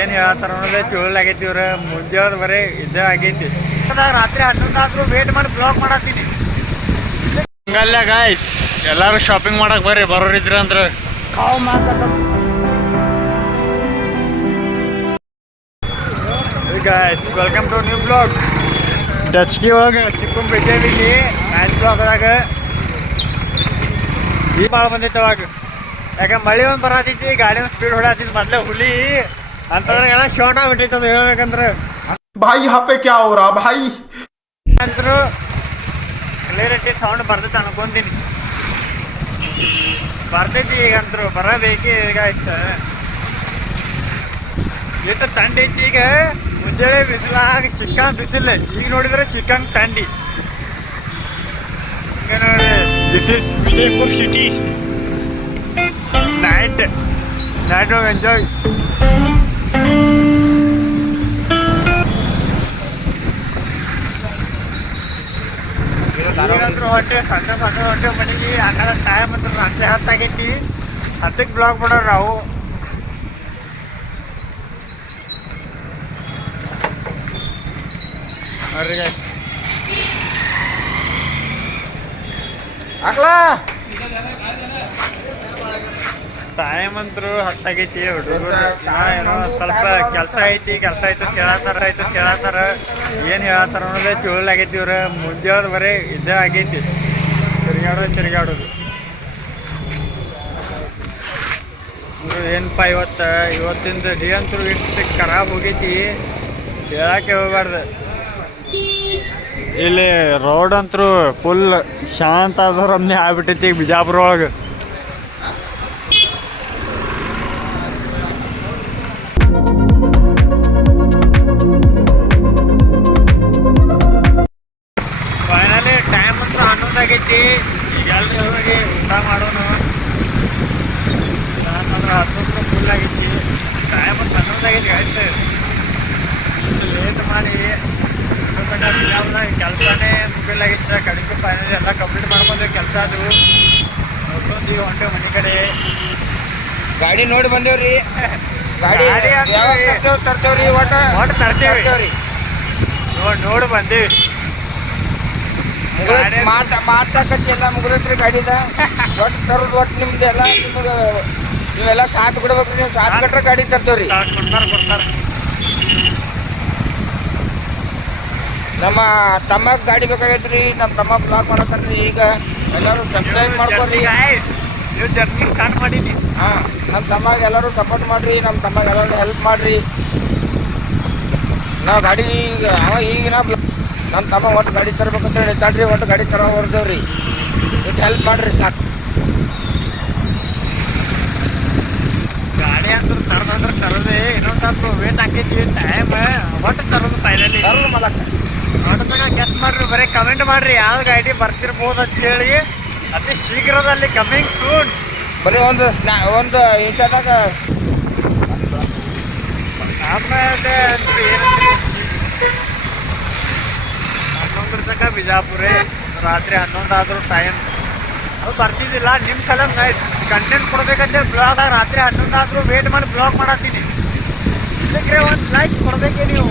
ಏನು ಹೇಳತ್ತಾರ ಅನ್ನೋದೇ ತಿಳಲಾಗೈತಿ. ಇವ್ರ ಮುಂಜಾನೆ ಬರೀ ಇದೇ ಆಗೈತಿ. ರಾತ್ರಿ 11 ಆದ್ರೂ ವೇಟ್ ಮಾಡಿ ಬ್ಲಾಗ್ ಮಾಡತ್ತೀನಿ. ಹಂಗಲ್ಲ ಗಾಯ್ಸ್, ಎಲ್ಲರೂ ಶಾಪಿಂಗ್ ಮಾಡಕ್ ಬರ್ರಿ, ಬರೋರಿದ್ರ ಅಂದ್ರೆ ಕಾವು guys. Welcome to new blog. ಡಚ್ಕಿ ಒಳಗೆ ಚಿಕ್ಕನ್ ಬಿಟ್ಟೇವಿ ಇಲ್ಲಿ ಮ್ಯಾಚ್ ಬ್ಲಾಗ್ದಾಗ. ಈ ಭಾಳ ಬಂದೈತೆ ಅವಾಗ, ಯಾಕೆ ಮಳೆ ಒಂದು ಬರತೈತಿ, ಗಾಡಿ ಒಂದು ಸ್ಪೀಡ್ ಹೊಡಾತಿದ್ ಮೊದ್ಲೇ ಹುಲಿ ಅಂತಂದ್ರೆ ಶಾರ್ಟ್ ಆಗ್ಬಿಟ್ಟೈತೆ. ಅದು ಹೇಳ್ಬೇಕಂದ್ರೆ ಭಾಯಿ यहाँ पे क्या हो रहा भाई ಅಂತರೂ ಕ್ಲಿಯರಿಟಿ ಸೌಂಡ್ ಬರ್ತೈತೆ ಅನ್ಕೊಂತೀನಿ. ಬರ್ತೈತಿ ಈಗಂತರೂ ಬರಬೇಕಿ. ಈಗ ಎಷ್ಟು ಥಂಡಿ ಐತಿ ಈಗ. ಮುಂಜಾನೆ ಬಿಸಿಲಾಗ ಚಿಕ್ಕಂಗ್ ಬಿಸಿಲು, ಈಗ ನೋಡಿದ್ರೆ ಚಿಕ್ಕಂಗ್ ಥಂಡಿ. ಈಗ ನೋಡಿ, this is Vijayapur city. Night enjoy. ಈಗಂದ್ರೂ ಹೊಟ್ಟೆ ಸಣ್ಣ ಹೊಟ್ಟೆ ಮನೆಗೆ ಹಾಕದ ಟೈಮ್ ಅಂತ ರಾತ್ರಿ 10 ಆಗೈತಿ. 10ಕ್ಕೆ ಬ್ಲಾಗ್ ಮಾಡೋರು ನಾವು. ನೋಡ್ರಿ ಗೈಸ್, ಹಾಕ್ಲಾ ಟೈಮ್ ಅಂತರೂ 10 ಆಗೈತಿ. ಹುಡುಗರು ಏನೋ ಸ್ವಲ್ಪ ಕೆಲಸ ಐತಿ ಕೇಳತ್ತಾರ. ಏನು ಹೇಳತ್ತಾರ ಅನ್ನೋದೇ ತಿಳಲಾಗೈತಿ. ಇವ್ರ ಮುಂಜಾನೆ ಬರೀ ಇದೇ ಆಗೈತಿ, ತಿರುಗಾಡೋದು. ಏನಪ್ಪ ಇವತ್ತಿಂದ ಡೇ ಅಂತೂ ಇಷ್ಟು ಖರಾಬ್ ಹೋಗೈತಿ, ಹೇಳಕ್ಕೆ ಹೋಗ್ಬಾರ್ದು. ಇಲ್ಲಿ ರೋಡ್ ಅಂತೂ ಫುಲ್ ಶಾಂತ ಆದವ್ರಮ್ನೆ ಆಗ್ಬಿಟ್ಟೈತಿ ಈಗ ಬಿಜಾಪುರ ಒಳಗೆ. ಫೈನಲಿ ಟೈಮ್ ಅಂತೂ 11 ಆಗೈತಿ. ಈಗ ಎಲ್ರಿ ಹೋಗಿ ಊಟ ಮಾಡೋನು. ಯಾಕಂದ್ರೆ 10 ಫುಲ್ ಆಗೈತಿ. ಟೈಮ್ ಅಂತೂ 11 ಆಗೈತಿ. ಆಯ್ತು ಲೇಟ್ ಮಾಡಿ ಕೆಲಸನೇ ಮುಗಿಲಾಗಿತ್ತು. ಕಡಿಮೆ ಫೈನಲಿ ಎಲ್ಲ ಕಂಪ್ಲೀಟ್ ಮಾಡ್ಬೋದು ಕೆಲಸ. ಅದು ನೋಡ್ಕೊಂಡು ಈಗ ಹೊಂಟೆ ಮನೆ ಕಡೆ. ಗಾಡಿ ನೋಡಿ ಬಂದೇವ್ರಿ. ಗಾಡಿ ತರ್ತೇವ್ರಿ, ಒಟ್ಟು ತರ್ತೇವ್ರಿ. ನೋಡಿ ಬಂದೇವಿ. ಮಾತಾಕತ್ತಿ ಎಲ್ಲ ಮುಗಿದೈತ್ರಿ ಗಾಡಿದ. ಒಟ್ಟು ತರೋದು ಒಟ್ಟು ನಿಮ್ದು ಎಲ್ಲ ನೀವೆಲ್ಲ ಸಾಥ್ ಬಿಡ್ಬೇಕ್ರಿ. ನೀವು ಸಾಥ್ ಕಟ್ರೆ ಗಾಡಿ ತರ್ತೇವ್ರಿ. ಕೊಡ್ತಾರ. ನಮ್ಮ ತಮ್ಮಗ್ ಗಾಡಿ ಬೇಕಾಗೈತ್ರಿ. ನಮ್ಮ ತಮ್ಮ ಬ್ಲಾಗ್ ಮಾಡತ್ತನ್ರಿ. ಈಗ ಎಲ್ಲರೂ ಸಬ್ಸ್ಕ್ರೈಬ್ ಮಾಡ್ಕೊರಿ. ನೀವು ಜರ್ನಿ ಸ್ಟಾರ್ಟ್ ಮಾಡೀನಿ. ಹಾಂ, ನಮ್ಮ ತಮ್ಮಗೆ ಎಲ್ಲರೂ ಸಪೋರ್ಟ್ ಮಾಡಿರಿ. ನಮ್ಮ ತಮ್ಮಗೆ ಎಲ್ಲರೂ ಹೆಲ್ಪ್ ಮಾಡಿರಿ. ನಾವು ಗಾಡಿ ಈಗಿನ ನಮ್ಮ ತಮ್ಮ ಒಟ್ಟು ಗಾಡಿ ತರ್ಬೇಕಂತ ಹೇಳ್ತಾಳ್ರಿ. ಒಟ್ಟು ಗಾಡಿ ತರೋ ಹೊರ್ದೇವ್ರಿ. ಒಟ್ಟು ಹೆಲ್ಪ್ ಮಾಡಿರಿ ಸಾಕು. ಗಾಡಿ ಅಂತೂ ತರೋದಂದ್ರೆ ತರೋದೇ. ಇನ್ನೊಂದು ಸ್ವಲ್ಪ ವೇಟ್ ಹಾಕೈತಿ ಟೈಮ್. ಒಟ್ಟು ತರೋದು ಫೈನಲಿ ತರೋದು ಮಾಡಕ್ಕೆ ನೋಡ್ದಾಗ ಗೆಸ್ ಮಾಡ್ರಿ. ಬರೀ ಕಮೆಂಟ್ ಮಾಡ್ರಿ ಯಾವ ಗಾಡಿ ಬರ್ತಿರ್ಬೋದು ಅಂತ ಹೇಳಿ. ಅತಿ ಶೀಘ್ರದಲ್ಲಿ ಕಮಿಂಗ್ ಸೂನ್. ಬರೀ ಒಂದು ಇಂಚಾದಾಗ ಆಮೇಲೆ ಅಂತೂ ಏನಂದ್ರೆ 11 ತನಕ ಬಿಜಾಪುರೇ. ರಾತ್ರಿ 11 ಆದರೂ ಟೈಮ್ ಅದು ಬರ್ತಿದ್ದಿಲ್ಲ. ನಿಮ್ಮ ಸಲ ಕಂಟೆಂಟ್ ಕೊಡ್ಬೇಕಂತ ಬ್ಲಾಗ್ ರಾತ್ರಿ 11 ಆದರೂ ವೇಟ್ ಮಾಡಿ ಬ್ಲಾಗ್ ಮಾಡತ್ತೀನಿ. ಇದಕ್ಕೆ ಒಂದು ಲೈಕ್ ಕೊಡ್ಬೇಕೇ ನೀವು.